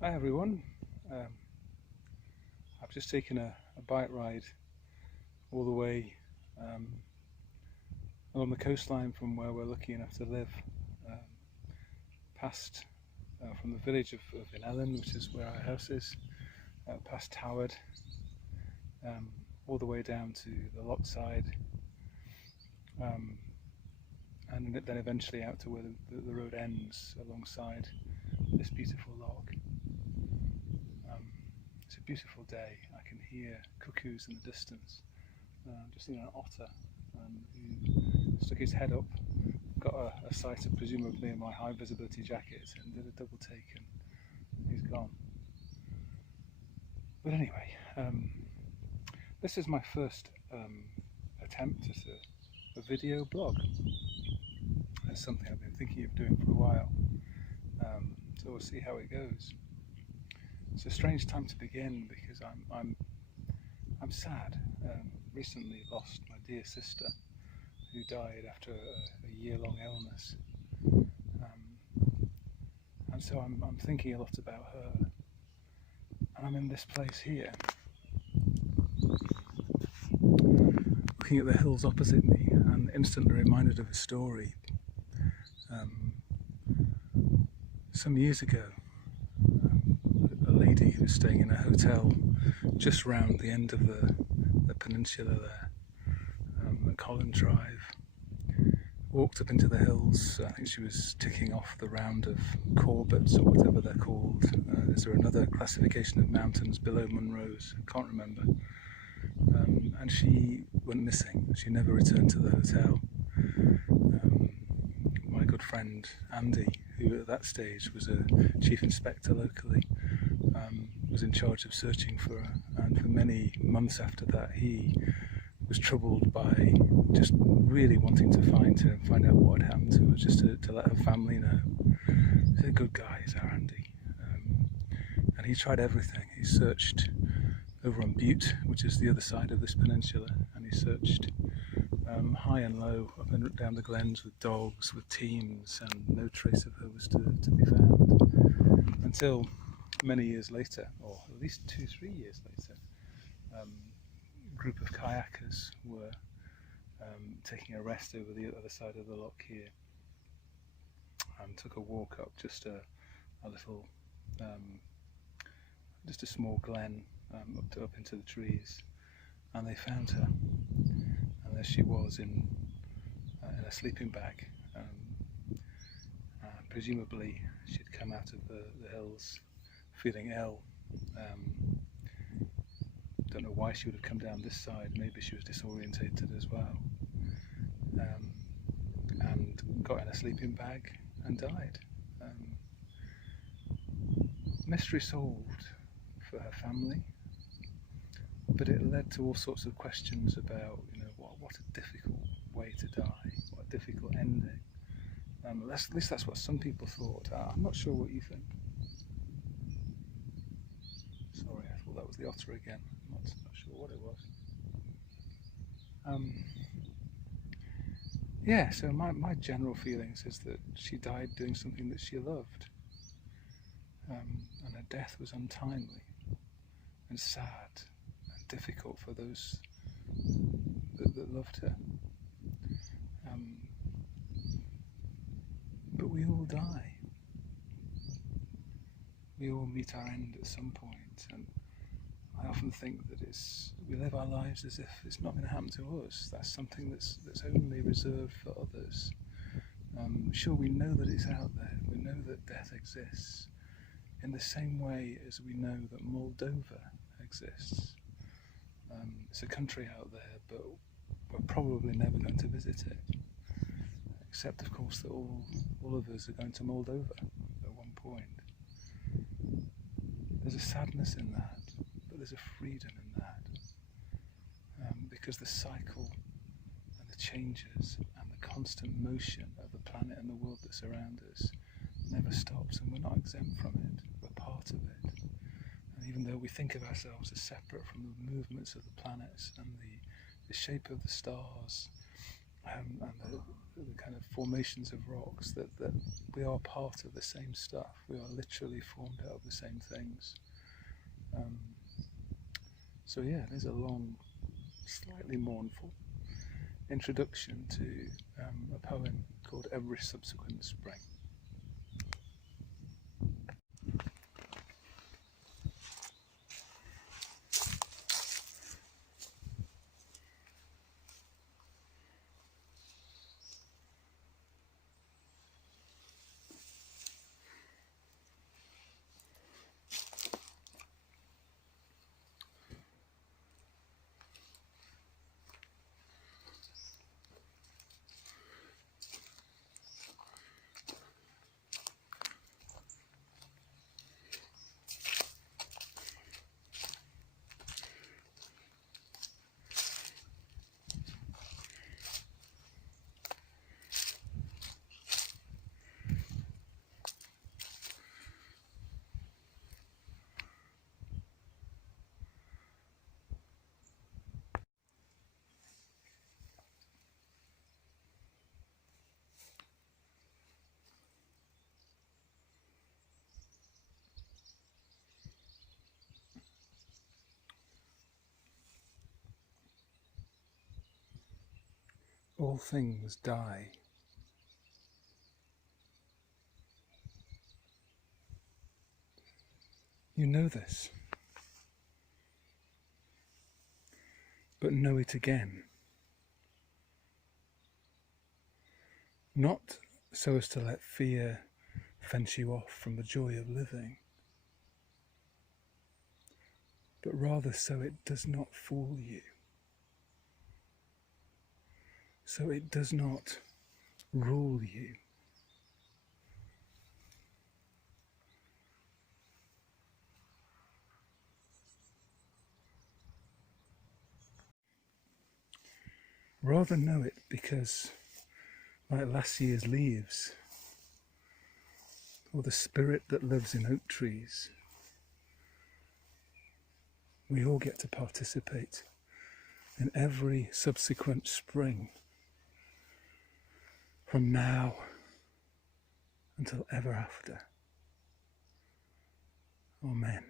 Hi everyone, um, I've just taken a bike ride all the way um, along the coastline from where we're lucky enough to live, um, past from the village of Ellen, which is where our house is, past Howard, um, all the way down to the loch side, um, and then eventually out to where the road ends alongside this beautiful loch. It's a beautiful day. I can hear cuckoos in the distance. Just seen an otter who stuck his head up, got a sight of presumably in my high visibility jacket, and did a double take, and he's gone. But anyway, this is my first attempt at a video blog. It's something I've been thinking of doing for a while, so we'll see how it goes. It's a strange time to begin because I'm sad. Recently lost my dear sister, who died after a year-long illness, and so I'm thinking a lot about her. And I'm in this place here, looking at the hills opposite me, and instantly reminded of a story. Some years ago, a lady who was staying in a hotel just round the end of the peninsula there, at Colin Drive, walked up into the hills. I think she was ticking off the round of Corbetts or whatever they're called. Is there another classification of mountains below Munros? I can't remember. And she went missing. She never returned to the hotel. My good friend Andy, who at that stage was a chief inspector locally, was in charge of searching for her, and for many months after that he was troubled by just really wanting to find her and find out what had happened to her, just to let her family know. He's a good guy, is our Andy. And he tried everything. He searched over on Butte, which is the other side of this peninsula, and he searched high and low, up and down the glens with dogs, with teams, and no trace of her was to be found. Until many years later, or at least 2-3 years later, a group of kayakers were taking a rest over the other side of the loch here, and took a walk up just a little, just a small glen up into the trees, and they found her, and there she was in a sleeping bag. Presumably she'd come out of the hills feeling ill. Don't know why she would have come down this side. Maybe she was disorientated as well, and got in a sleeping bag and died. Mystery solved for her family, but it led to all sorts of questions about, what a difficult way to die, what a difficult ending. At least that's what some people thought. I'm not sure what you think. Sorry, I thought that was the otter again. I'm not sure what it was. Yeah, so my general feelings is that she died doing something that she loved, and her death was untimely and sad and difficult for those that loved her. But we all die. We all meet our end at some point, and I often think that we live our lives as if it's not going to happen to us. That's something that's only reserved for others. Sure, we know that it's out there. We know that death exists, in the same way as we know that Moldova exists. It's a country out there, but we're probably never going to visit it. Except, of course, that all of us are going to Moldova at one point. There's a sadness in that, but there's a freedom in that, because the cycle and the changes and the constant motion of the planet and the world that surround us never stops, and we're not exempt from it. We're part of it. And even though we think of ourselves as separate from the movements of the planets and the shape of the stars and the kind of formations of rocks, that we are part of the same stuff. We are literally formed out of the same things. So yeah, there's a long, slightly mournful introduction to a poem called Every Subsequent Spring. All things die. You know this, but know it again. Not so as to let fear fence you off from the joy of living, but rather so it does not fool you, so it does not rule you. Rather know it because, like last year's leaves, or the spirit that lives in oak trees, we all get to participate in every subsequent spring, from now until ever after. Amen.